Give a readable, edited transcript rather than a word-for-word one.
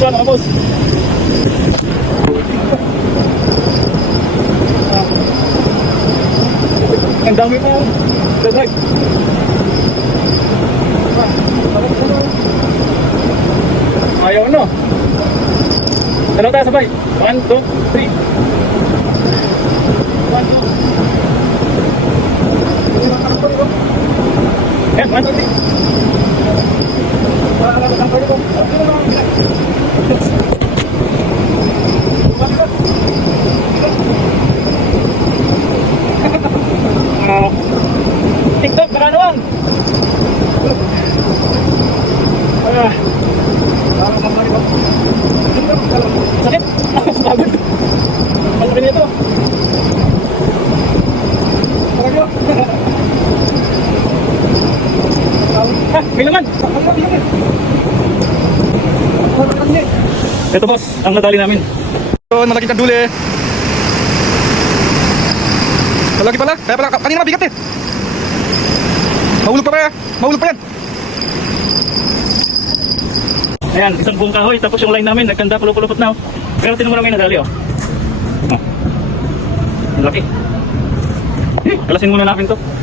siya mga boss. Ang dami pa dadag. Ayaw no. Dalawa tayo sabay. 1, 2, 3. 1, 2. Yan, 1, 2, 3. TikTok, baka naman. Sakit. Pagod. Malaki nito. May naman. Ito boss, ang nadali namin. Ito, malaki kanduli. Malaki pala. Kaya pala, kanina mabigat eh. Mahulog pa ba yan? Mahulog pa yan. Ayan, isang buong kahoy. Tapos yung line namin, nagkanda, pulupulupot na. Pero tinan mo lang yung nadali oh. Ang laki. Kalasin muna natin to.